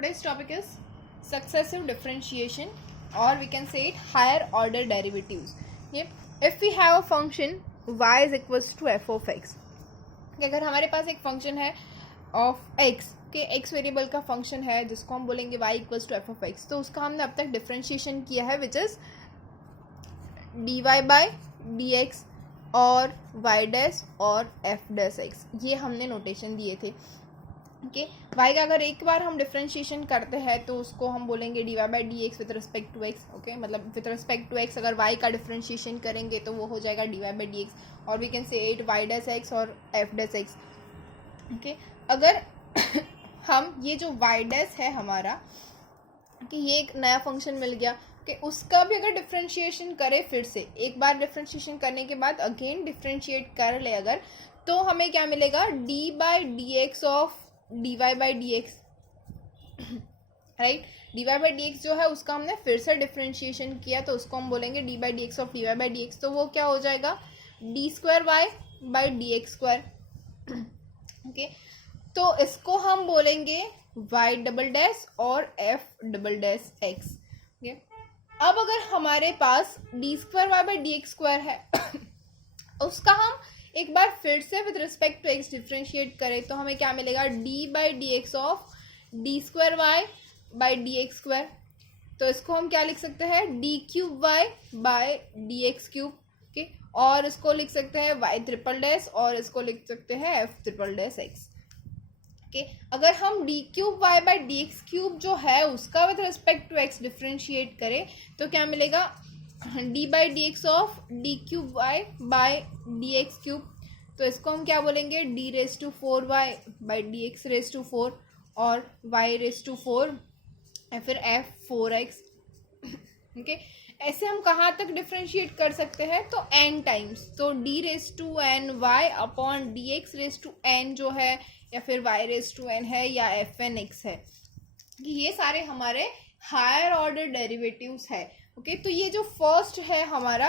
today's topic is successive differentiation, or we can say it higher order derivatives. Okay? If we have a function y is equals to f of x, अगर हमारे पास एक function है of x के x variable का function है जिसको हम बोलेंगे y equals to f of x, तो उसका हमने अब तक डिफ्रेंशिएशन किया है which is dy by dx और y डैश और f डैश x, ये हमने नोटेशन दिए थे. ओके y का अगर एक बार हम डिफ्रेंशिएशन करते हैं तो उसको हम बोलेंगे dy by D x with respect to x. Okay, मतलब विथ रिस्पेक्ट टू एक्स अगर y का डिफ्रेंशिएशन करेंगे तो वो हो जाएगा dy बाई डी एक्स, और we can say it y dash x और f डैश एक्स. ओके, अगर हम ये जो y डैश है हमारा कि ये एक नया फंक्शन मिल गया कि उसका भी अगर डिफ्रेंशिएशन करे, फिर से एक बार डिफ्रेंशिएशन करने के बाद अगेन डिफ्रेंशिएट कर ले अगर, तो हमें क्या मिलेगा d by D x of dy by D x. Right, dy by D x जो है उसका हमने फिर से डिफ्रेंशिएशन किया तो उसको हम बोलेंगे d by D x of dy by D x, तो वो क्या हो जाएगा D square Y by D x square. Okay, तो इसको हम बोलेंगे y डबल डैश और f double dash x. Okay, अब अगर हमारे पास D square Y by D x square है उसका हम एक बार फिर से with respect to x differentiate करें तो हमें क्या मिलेगा d by D x of d square Y by D x square. तो इसको हम क्या लिख सकते हैं d cube y by D x cube. Okay, और इसको लिख सकते हैं y ट्रिपल डैश और इसको लिख सकते हैं f triple dash x. Okay, अगर हम d cube y by D x cube जो है उसका with respect to x differentiate करें तो क्या मिलेगा d by D x of d cube y by D x cube. तो इसको हम क्या बोलेंगे d raise to 4y by D x raise to 4 और y रेस टू 4 या फिर f 4x. ओके, ऐसे हम कहाँ तक डिफ्रेंशिएट कर सकते हैं तो n टाइम्स, तो d raise to n y upon d x raise to n जो है या फिर y रेस टू n है या f n x है. ये सारे हमारे हायर ऑर्डर डेरिवेटिव्स है. ओके, तो ये जो फर्स्ट है हमारा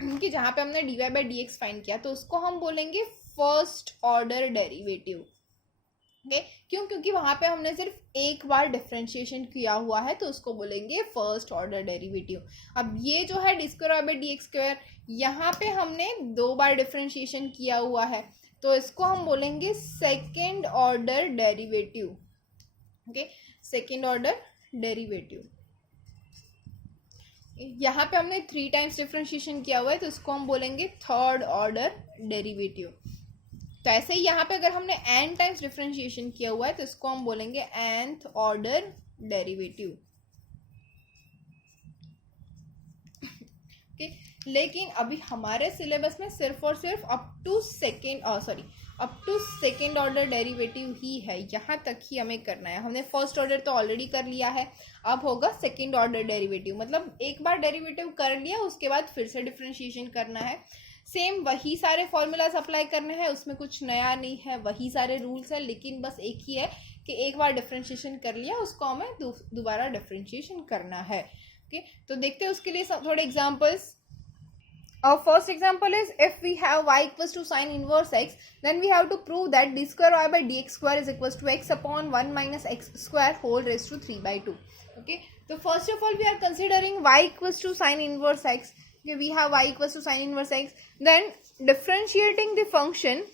कि जहाँ पे हमने dy by D x find किया तो उसको हम बोलेंगे फर्स्ट ऑर्डर डेरिवेटिव. ओके, क्यों? क्योंकि वहाँ पे हमने सिर्फ एक बार डिफ्रेंशिएशन किया हुआ है तो उसको बोलेंगे फर्स्ट ऑर्डर डेरिवेटिव. अब ये जो है D square by D x square, यहाँ पे हमने दो बार डिफ्रेंशिएशन किया हुआ है तो इसको हम बोलेंगे second order derivative. Okay, second order derivative. यहाँ पे हमने 3 टाइम्स डिफ्रेंशिएशन किया हुआ है तो इसको हम बोलेंगे थर्ड ऑर्डर डेरिवेटिव. तो ऐसे ही यहाँ पे अगर हमने n टाइम्स डिफ्रेंशिएशन किया हुआ है तो इसको हम बोलेंगे nth ऑर्डर डेरिवेटिव. ओके, लेकिन अभी हमारे सिलेबस में सिर्फ और सिर्फ up to second order derivative ही है, यहाँ तक ही हमें करना है. हमने फर्स्ट ऑर्डर तो ऑलरेडी कर लिया है, अब होगा सेकेंड ऑर्डर डेरिवेटिव. मतलब एक बार डेरिवेटिव कर लिया उसके बाद फिर से डिफ्रेंशिएशन करना है. सेम वही सारे फॉर्मूलाज अप्लाई करने हैं, उसमें कुछ नया नहीं है, वही सारे रूल्स है, लेकिन बस एक ही है कि एक बार डिफ्रेंशिएशन कर लिया उसको हमें दोबारा डिफ्रेंशिएशन करना है. ओके, तो देखते हैं उसके लिए थोड़े examples. Our first example is if we have y equals to sin inverse x, then we have to prove that d square y by dx square is equals to x upon 1 minus x square whole raised to 3 by 2. Okay, so first of all we are considering y equals to sin inverse x. Okay, we have y equals to sin inverse x. Then differentiating the function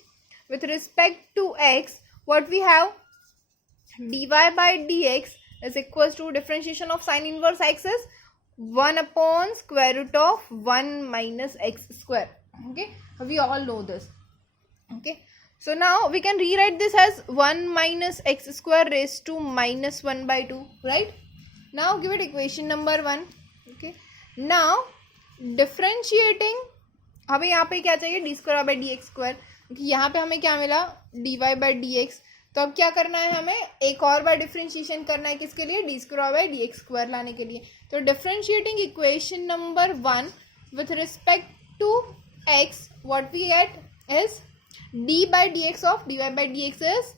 with respect to x, what we have dy by dx is equals to differentiation of sin inverse x is 1 upon square root of 1 minus x square. Okay, we all know this. Okay, so now we can rewrite this as 1 minus x square raised to minus 1 by 2. Right, now give it equation number 1. Okay, now differentiating हमें यहाँ पे क्या चाहिए d square by D x square. यहाँ पे हमें क्या मिला d Y by D x. तो अब क्या करना है हमें एक और बार डिफ्रेंशिएशन करना है किसके लिए d square by D x square लाने के लिए. तो differentiating equation number 1 with respect to x what we get is d by D x of d Y by D x is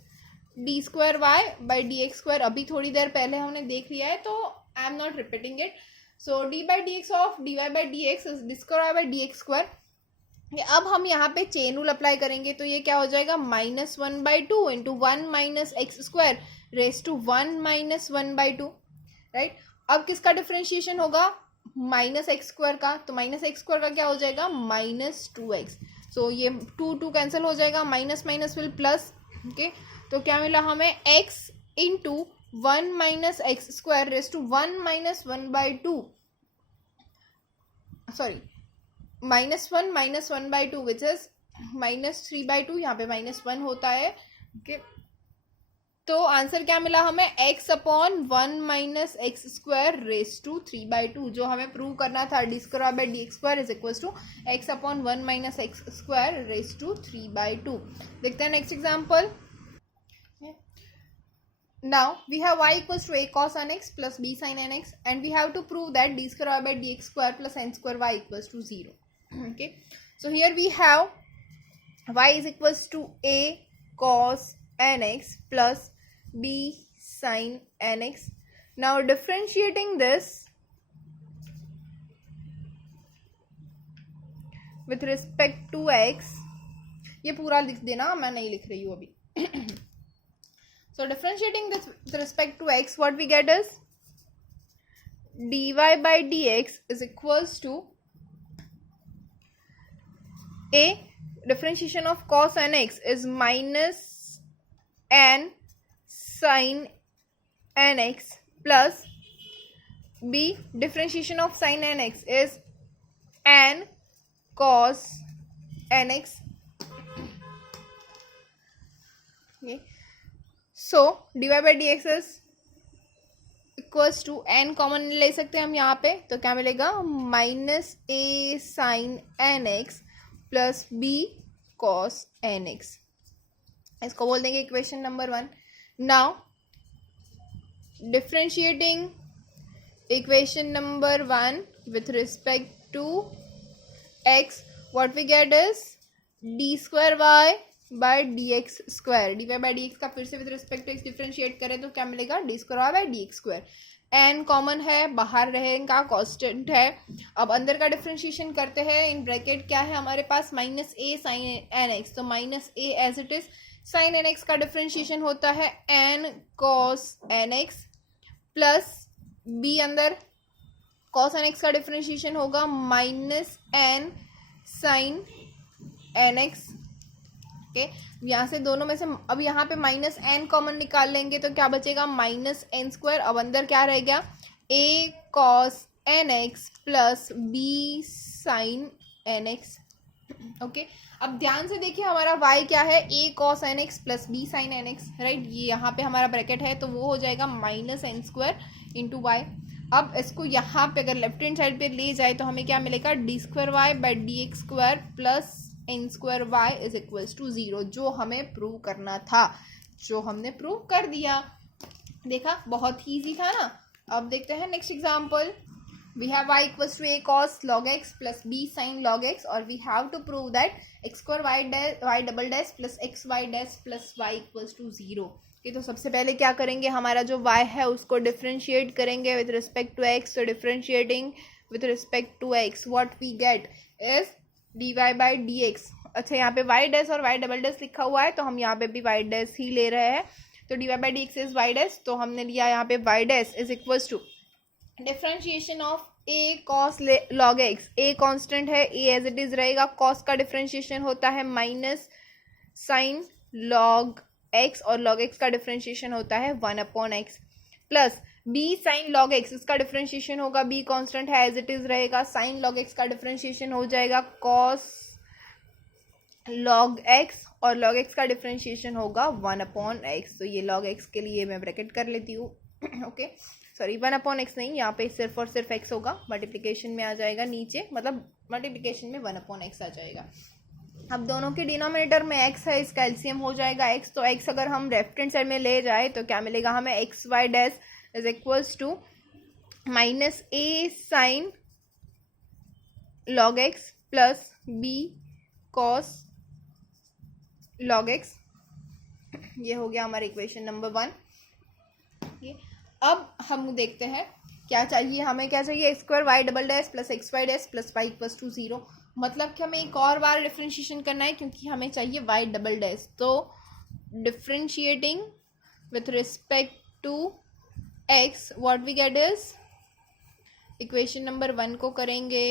D square Y by D x square. अभी थोड़ी देर पहले हमने देख लिया है तो I am not repeating it. So d by D x of d Y by D x is D square Y by D x square. अब हम यहाँ पे चेन रूल अप्लाई करेंगे तो ये क्या हो जाएगा -1/2 into 1 minus x square raise to 1 minus 1/2, right. अब किसका डिफ्रेंशिएशन होगा, माइनस एक्स स्क्वायर का, तो माइनस एक्स स्क्वायर का क्या हो जाएगा, -2x। सो ये 2 कैंसिल हो जाएगा, minus minus will plus, okay. तो क्या मिला हमें, x into 1 minus x square raise to 1 minus 1/2, sorry -1 minus 1/2 which is -3/2, यहाँ पे -1 होता है, ओके। तो आंसर क्या मिला हमें, x upon 1 minus x square raise to 3/2, जो हमें प्रूव करना था, d square by D x square is equal to x upon 1 minus x square raise to 3/2। देखते हैं next example. Now we have y equals to a cos nx plus b sin nx, and we have to prove that d square y by dx square plus n square y equals to 0. Okay, so here we have y is equals to a cos nx plus b sin nx. Now differentiating this with respect to x, ये पूरा लिख देना, मैं नहीं लिख रही हूँ अभी। So differentiating this with respect to x, what we get is dy by dx is equals to a differentiation of cos nx is minus n sin nx plus b differentiation of sin nx is n cos nx. Okay. So D Y by D x is equals to N common ले सकते हैं हम यहाँ पे, तो क्या मिलेगा, minus ए sine N x plus B cos N X, इसको बोल देंगे equation number 1। Now differentiating equation number 1 with respect to x, what we get is D square Y by D x square, D Y by D X का फिर से with respect to x differentiate करें तो क्या मिलेगा, d square Y by D x square. N common है, बाहर रहेगा, कांस्टेंट है। अब अंदर का डिफ्रेंशिएशन करते हैं, इन ब्रैकेट क्या है हमारे पास, माइनस ए साइन एन एक्स, तो minus a as it is, sine N x का डिफ्रेंशिएशन होता है n cos N x plus b अंदर कॉस एन एक्स का डिफ्रेंशिएशन होगा minus n sine N x, okay. यहाँ से दोनों में से अब यहाँ पे माइनस एन कॉमन निकाल लेंगे तो क्या बचेगा, माइनस एन स्क्वायर। अब अंदर क्या रह गया, A cos N x plus B sine N x, okay. अब ध्यान से देखिए हमारा y क्या है, A cos N x plus B sine N X, right. ये यहाँ पे हमारा ब्रैकेट है तो वो हो जाएगा minus n square into y. अब इसको यहाँ पे अगर लेफ्ट हैंड साइड पे ले जाए तो हमें क्या मिलेगा, d square Y by D x square plus n square y is equals to 0, जो हमें प्रूव करना था, जो हमने प्रूव कर दिया। देखा, बहुत ही ईजी था ना। अब देखते हैं next example. We have y equals to a cos log x plus b sin log x, और we have to prove that x square y double dash plus x Y dash plus y equals to 0। तो सबसे पहले क्या करेंगे, हमारा जो y है उसको डिफ्रेंशिएट करेंगे विद रिस्पेक्ट टू x। तो differentiating with respect to x, what we get is d Y by D x. अच्छा, यहाँ पे वाई डैश और वाई डबल डैश लिखा हुआ है तो हम यहाँ पे भी वाई डैश ही ले रहे हैं, तो d Y by D x is y dash, तो हमने लिया यहाँ पे y dash is equals to differentiation of a cos log x. A constant है, ए एज इट इज रहेगा, कॉस का डिफ्रेंशिएशन होता है माइनस साइन लॉग एक्स, और लॉग एक्स का डिफ्रेंशिएशन होता है 1/x plus B sine log x, इसका डिफ्रेंशिएशन होगा, बी कांस्टेंट है एज इट इज रहेगा, साइन लॉग एक्स का डिफ्रेंशिएशन हो जाएगा कॉस लॉग एक्स, और लॉग एक्स का डिफ्रेंशिएशन होगा 1/x। तो ये लॉग एक्स के लिए मैं ब्रैकेट कर लेती हूँ, ओके। सॉरी 1/x नहीं, यहाँ पे सिर्फ और सिर्फ x होगा, मल्टीप्लिकेशन में आ जाएगा नीचे, मतलब मल्टीप्लिकेशन में 1/x आ जाएगा। अब दोनों के डिनोमिनेटर में x है, इसका एलसीएम हो जाएगा x, तो x अगर हम लेफ्ट हैंड साइड में ले जाए तो क्या मिलेगा हमें, x Y dash is equals to minus A sine log x plus B cos log x. ये हो गया हमारा इक्वेशन नंबर 1। अब हम देखते हैं क्या चाहिए हमें, क्या चाहिए, x square Y double dash plus x Y dash plus y equals to 0, मतलब कि हमें एक और बार डिफ्रेंशिएशन करना है क्योंकि हमें चाहिए वाई डबल डैश। तो differentiating with respect to x, what we get is, equation number 1 को करेंगे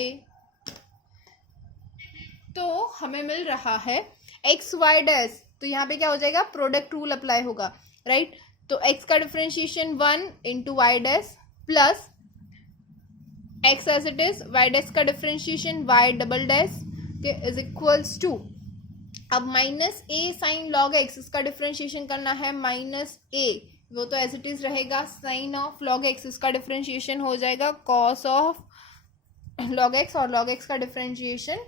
तो हमें मिल रहा है एक्स वाई डैश, तो यहाँ पे क्या हो जाएगा, प्रोडक्ट रूल अप्लाई होगा, राइट। तो x का differentiation 1 into y dash plus x as it is, y dash का डिफरेंशिएशन y डबल डैश के इज इक्वल्स टू, अब माइनस ए साइन लॉग एक्स, इसका डिफरेंशिएशन करना है माइनस ए, वो तो एज इट इज रहेगा, साइन ऑफ लॉग एक्स, इसका डिफरेंशिएशन हो जाएगा कॉस ऑफ लॉग एक्स, और लॉग एक्स का डिफरेंशिएशन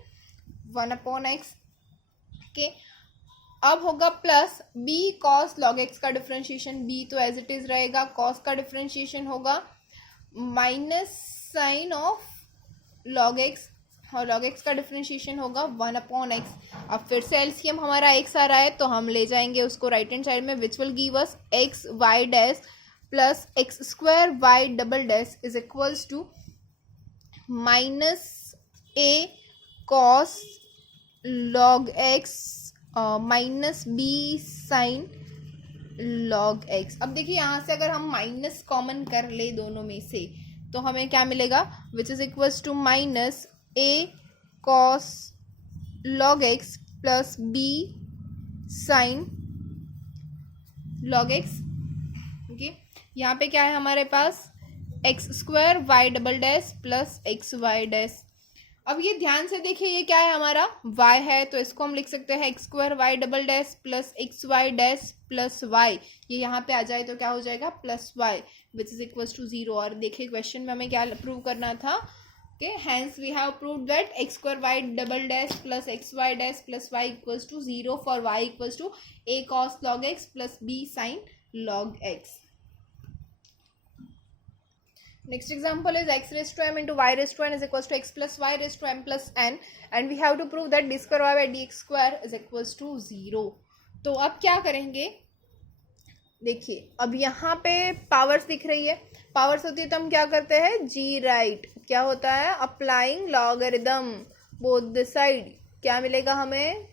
1/x के। अब होगा plus B cos log x का डिफरेंशिएशन, बी तो एज इट इज रहेगा, कॉस का डिफरेंशिएशन होगा minus sine of log x, और लॉग एक्स का डिफरेंशिएशन होगा 1/x। अब फिर से एलसीएम हमारा x आ रहा है तो हम ले जाएंगे उसको राइट हैंड साइड में, which will give us x Y dash plus x square Y double dash is equals to minus A cos log x minus b sine log x. अब देखिए यहाँ से अगर हम माइनस कॉमन कर ले दोनों में से तो हमें क्या मिलेगा, which is equals to minus A cos log x plus B sine log X. Okay, यहाँ पे क्या है हमारे पास, X square Y double dash plus x Y dash. अब ये ध्यान से देखिए, ये क्या है हमारा, y है, तो इसको हम लिख सकते हैं x square Y double dash plus x Y dash plus y, ये यहाँ पे आ जाए तो क्या हो जाएगा, plus y which is equals to 0। और देखिए क्वेश्चन में हमें क्या प्रूव करना था, okay, hence we have proved that x square Y double dash plus x Y dash plus y equals to 0 for y equals to a cos log x plus b sin log x। Next example is x raised to m into y raised to n is equals to x plus y raised to m plus n, and we have to prove that d square y by dx square is equals to 0। तो अब क्या करेंगे, देखिए अब यहाँ पे powers दिख रही है, पावर्स होती है तो हम क्या करते हैं, जी राइट, क्या होता है, applying logarithm both the side, क्या मिलेगा हमें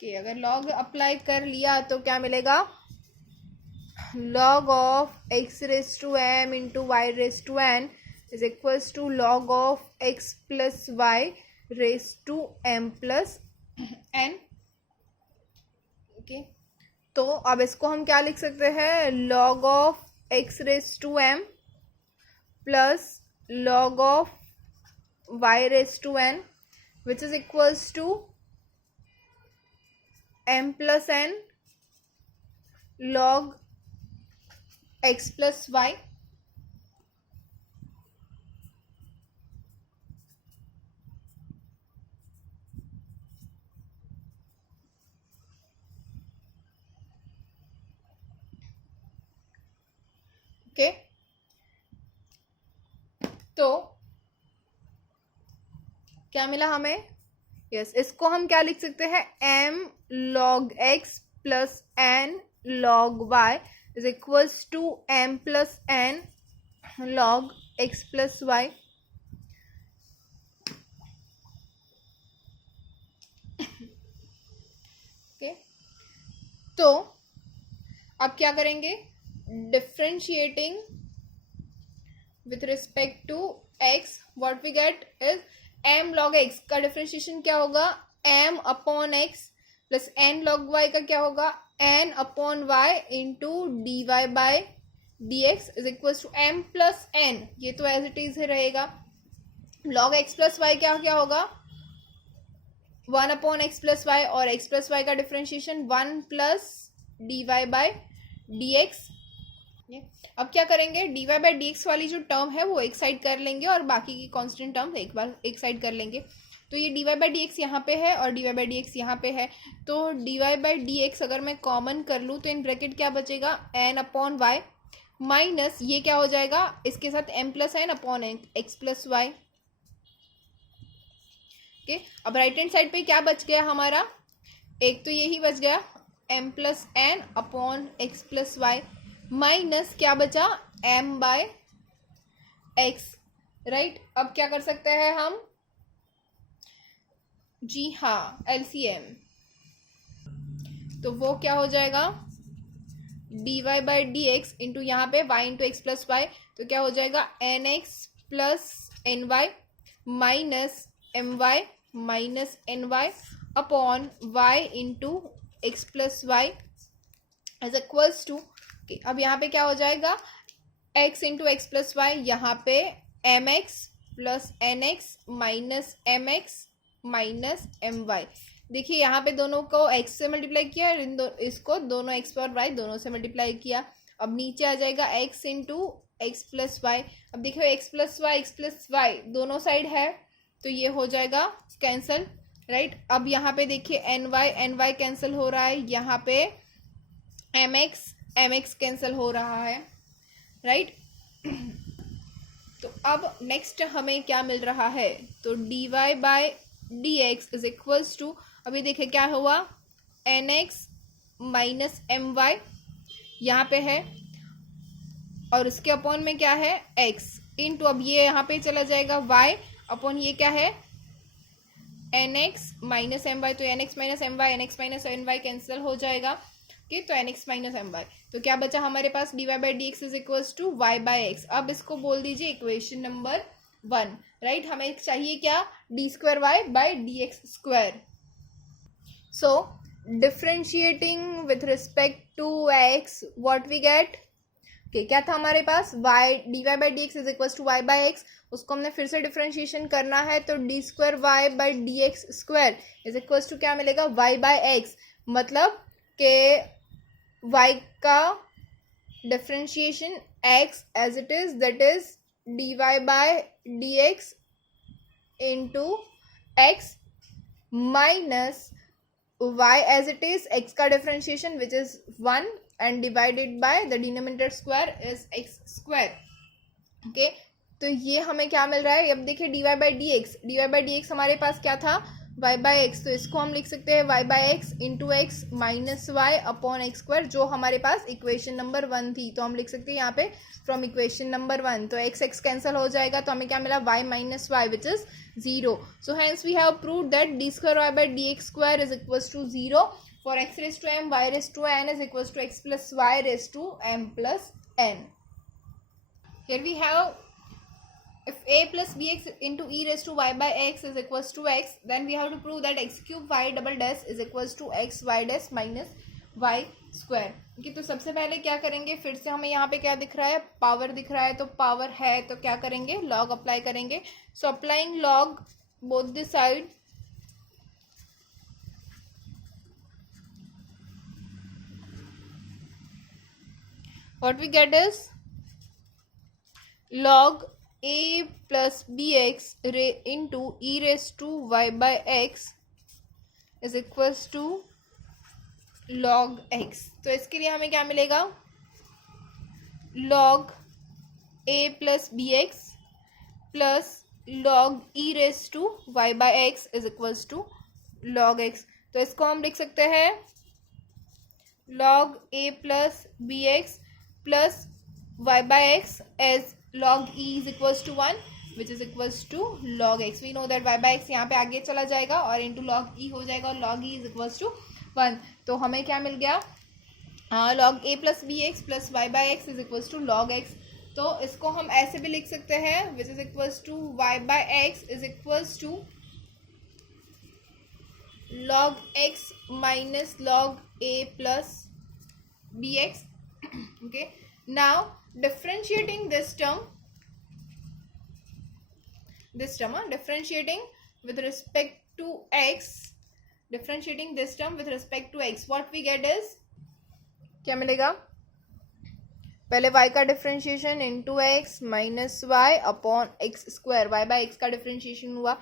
कि अगर लॉग अप्लाई कर लिया तो क्या मिलेगा, log of x raised to m into y raised to n is equals to log of x plus y raised to m plus n। Okay, तो अब इसको हम क्या लिख सकते हैं, log of x raised to m plus log of y raised to n which is equals to m plus n log x plus y। Okay, तो क्या मिला हमें, यस, इसको हम क्या लिख सकते हैं, m log x plus n log y is equals to m plus n log x plus y। Okay, तो अब क्या करेंगे, differentiating with respect to x, what we get is m log x का डिफ्रेंशिएशन क्या होगा, m upon x plus n log y का क्या होगा, n upon y into d y by D x is equals to m plus n, ये तो as it is रहेगा, log x plus y क्या क्या होगा, 1/x प्लस y, और x प्लस y का differentiation 1 plus d y by D x. अब क्या करेंगे, d Y by D x वाली जो टर्म है वो एक साइड कर लेंगे और बाकी की कांस्टेंट टर्म एक बार एक साइड कर लेंगे। तो ये d Y by D x यहाँ पे है और d Y by D x यहाँ पे है, तो d Y by D x अगर मैं कॉमन कर लूँ तो इन ब्रैकेट क्या बचेगा, एन अपॉन वाई माइनस ये क्या हो जाएगा, इसके साथ m plus n upon x plus y. Okay, अब राइट हैंड साइड पे क्या बच गया हमारा, एक तो यही बच गया m plus n upon x plus y minus क्या बचा, एम बाय एक्स, राइट। अब क्या कर सकते हैं हम, जी हाँ, एलसीएम, तो वो क्या हो जाएगा, dy by D x into यहाँ पे y into x plus y, तो क्या हो जाएगा n x plus n y minus M y minus N y upon y into x plus y is equals to, अब यहाँ पे क्या हो जाएगा x into x plus y, यहाँ पे m x plus n x minus m x minus M y. देखिए यहाँ पे दोनों को x से मल्टीप्लाई किया और इसको दोनों x और y दोनों से मल्टीप्लाई किया। अब नीचे आ जाएगा x into x plus y. अब देखिए x प्लस वाई दोनों साइड है तो ये हो जाएगा कैंसिल, राइट। अब यहाँ पे देखिए एन वाई कैंसिल हो रहा है, यहाँ पे एम एक्स कैंसिल हो रहा है, राइट। तो अब नेक्स्ट हमें क्या मिल रहा है, तो dy by D x is equals to, अभी देखिए क्या हुआ n x minus M y यहाँ पे है और उसके अपॉन में क्या है x इंटू, अब ये यहाँ पे चला जाएगा y अपॉन ये क्या है N x minus M Y, तो N x minus M Y N x minus N Y cancel हो जाएगा, ओके। तो N x minus M Y, तो क्या बचा हमारे पास D Y by D x is equals to Y by X. अब इसको बोल दीजिए इक्वेशन नंबर 1, राइट। हमें चाहिए क्या, d square Y by D x square. So differentiating with respect to x what we get, क्या था हमारे पास y d Y by D x is equal to Y by x, उसको हमने फिर से डिफ्रेंशिएशन करना है तो d square Y by D x square is equal to क्या मिलेगा y बाई एक्स, मतलब के y का डिफ्रेंशिएशन x as it is that is d Y by D x into x minus y as it is x का differentiation which is 1 and divided by the denominator square is x square, okay। तो ये हमें क्या मिल रहा है, अब देखिए dy by dx हमारे पास क्या था y by x, तो इसको हम लिख सकते हैं y by x into x minus Y upon x square, जो हमारे पास इक्वेशन नंबर 1 थी, तो हम लिख सकते हैं यहाँ पे फ्रॉम इक्वेशन नंबर 1, तो x कैंसिल हो जाएगा तो हमें क्या मिला y minus y which is 0। So hence we have proved that d square Y by D x square is equals to 0 for x raise to m y raise to n is equals to x plus y raise to m plus n। Here we have if a plus bx into e raised to y by x is equals to x, then we have to prove that x cube y double dash is equals to x y dash minus y square, okay। तो सबसे पहले क्या करेंगे, फिर से हमें यहाँ पे क्या दिख रहा है, पावर दिख रहा है, तो पावर है तो क्या करेंगे लॉग अप्लाई करेंगे। So applying log both the side, what we get is log a plus bx into e raised to y by x is equals to log x। तो इसके लिए हमें क्या मिलेगा, log a plus bx plus log e raised to y by x is equals to log x। तो इसको हम लिख सकते हैं log a plus bx plus y by x as log e is equals to 1 which is equals to log x। we know that y by x यहाँ पे आगे चला जाएगा और into log e हो जाएगा और log e is equals to 1। तो हमें क्या मिल गया, log a plus bx plus y by x is equals to log x। तो इसको हम ऐसे भी लिख सकते हैं which is equals to y by x is equals to log x minus log a plus bx, okay। Now differentiating this term differentiating with respect to x, differentiating this term with respect to x, what we get is क्या मिलेगा, पहले y का differentiation into x minus Y upon x square, y by x का differentiation हुआ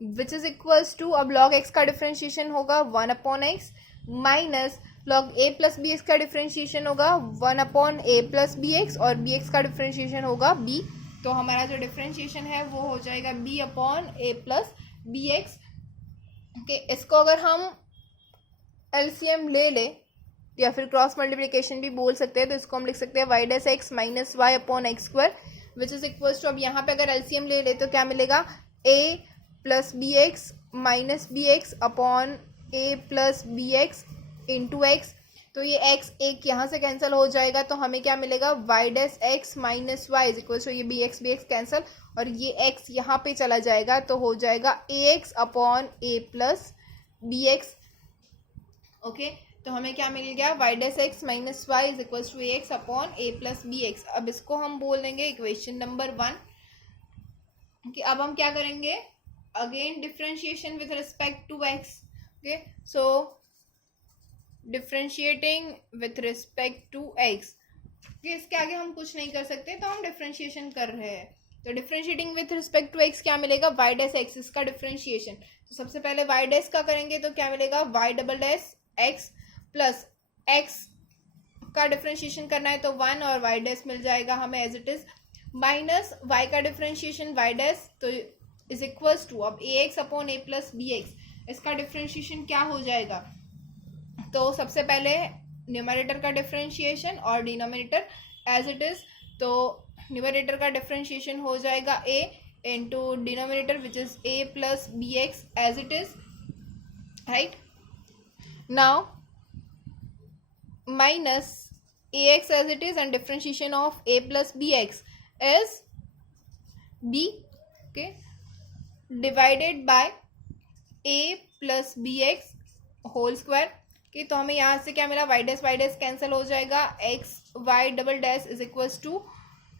which is equals to, अब log x का differentiation होगा 1 upon x minus log a plus B x का डिफ्रेंशिएशन होगा 1 upon a plus B x और b x का differentiation होगा b। तो हमारा जो डिफ्रेंशिएशन है वो हो जाएगा b upon a plus B x, okay. इसको अगर हम एलसीएम ले ले या फिर क्रॉस मल्टीप्लिकेशन भी बोल सकते हैं, तो इसको हम लिख सकते हैं y dash x minus Y upon x square which is equals to, अब यहाँ पे अगर एलसीएम ले ले तो क्या मिलेगा a plus B x minus b x upon a plus B x into x, तो ये x एक यहाँ से कैंसिल हो जाएगा, तो हमें क्या मिलेगा y dash x minus y is equal to ये बी एक्स कैंसिल, और ये x यहाँ पे चला जाएगा तो हो जाएगा a x upon A plus B x. Okay, तो हमें क्या मिल गया y dash x minus y is equal to a x upon A plus B x. अब इसको हम बोल देंगे इक्वेशन नंबर 1 कि अब हम क्या करेंगे again differentiation with respect to x। Okay, so differentiating with respect to x, इसके आगे हम कुछ नहीं कर सकते तो हम डिफरेंशिएशन कर रहे हैं। तो differentiating with respect to x क्या मिलेगा वाई डैश एक्स, इसका डिफरेंशिएशन। तो सबसे पहले वाई डैश का करेंगे तो क्या मिलेगा y double dash x plus x का डिफरेंशिएशन करना है तो 1 और वाई डैश मिल जाएगा हमें as it is, minus y का डिफरेंशिएशन वाई डैश तो इज इक्वल्स टू अब a x upon A plus B x, इसका डिफरेंशिएशन क्या हो जाएगा। तो सबसे पहले न्यूमरेटर का डिफरेंशिएशन और डिनोमिनेटर एज इट इज, तो न्यूमरेटर का डिफरेंशिएशन हो जाएगा a into denominator which is a plus B x as it is, right. Now minus a x as it is and differentiation of a plus b x is b, okay, divided by a plus b x whole square। okay, तो हमें यहाँ से क्या मिला Y dash cancel हो जाएगा, x y double dash is equals to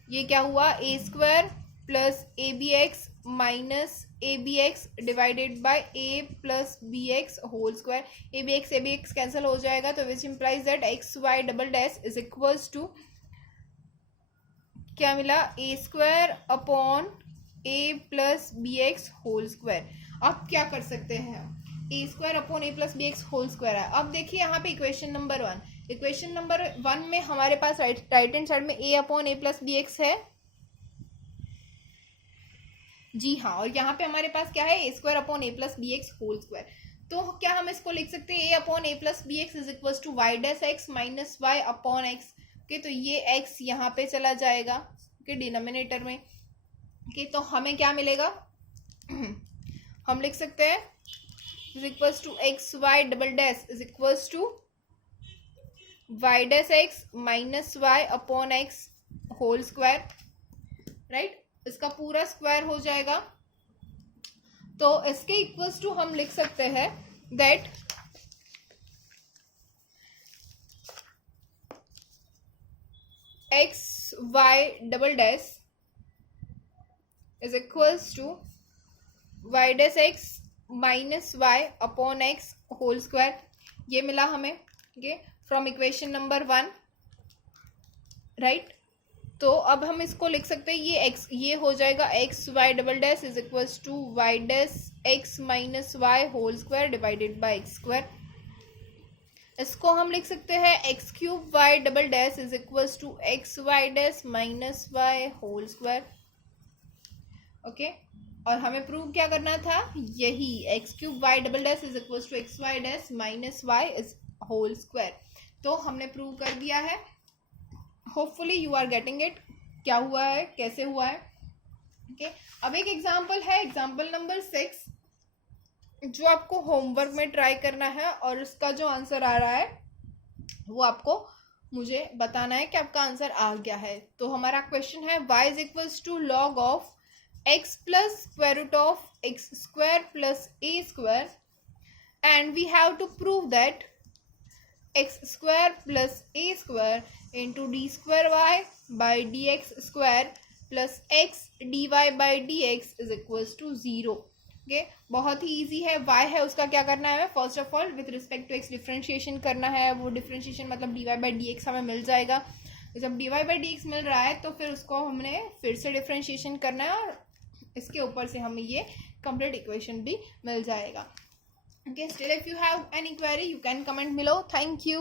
ये क्या हुआ a square plus A B x minus A B X divided by A plus B X whole square. A B x cancel हो जाएगा तो which implies that x Y double dash is equals to क्या मिला A square upon A plus B X whole square. अब क्या कर सकते हैं A square upon A plus B X whole square है। अब देखिए यहाँ पे इक्वेशन नंबर 1 में हमारे पास राइट हैंड साइड में ए अपॉन ए प्लस बी एक्स है, जी हाँ, और यहाँ पे हमारे पास क्या है A square upon A plus B X whole square. तो क्या हम इसको लिख सकते हैं A upon A plus B X is equal to Y dash x minus Y upon X. Okay, तो ये एक्स यहाँ पे चला जाएगा ओके डिनोमिनेटर में। ओके, तो हमें क्या मिलेगा हम लिख सकते हैं is equal to x Y double dash is equal to Y dash x minus Y upon x whole square, right. इसका पूरा स्क्वायर हो जाएगा, तो इसके इक्वल्स टू हम लिख सकते हैं that x Y double dash is equals to Y dash x minus Y upon x whole square. ये मिला हमें okay from equation number 1, right. तो अब हम इसको लिख सकते हैं ये हो जाएगा x Y double dash is equals to Y dash x minus y whole square divided by x square. इसको हम लिख सकते हैं x cube y double dash is equals to x Y dash minus y whole square. Okay, और हमें prove क्या करना था, यही x cube y double dash is equals to x Y dash minus y is whole square. तो हमने prove कर दिया है। Hopefully you are getting it, क्या हुआ है कैसे हुआ है। ओके, अब एक एग्जाम्पल है, एग्जाम्पल नंबर 6 जो आपको होमवर्क में ट्राई करना है और उसका जो आंसर आ रहा है वो आपको मुझे बताना है कि आपका आंसर आ गया है। तो हमारा क्वेश्चन है y is equals to log of x plus square root of x square plus a square and we have to prove that x square plus a square into d square Y by D x square plus x d Y by D x is equals to 0। Okay, बहुत ही easy है। y है उसका क्या करना है, first of all with respect to x differentiation करना है। वो डिफरेंशिएशन मतलब D Y by D X हमें मिल जाएगा। तो जब D Y by D X मिल रहा है तो फिर उसको हमने फिर से डिफरेंशिएशन करना है और इसके ऊपर से हमें ये कंप्लीट इक्वेशन भी मिल जाएगा। Okay, still if you have any query you can comment below. Thank you.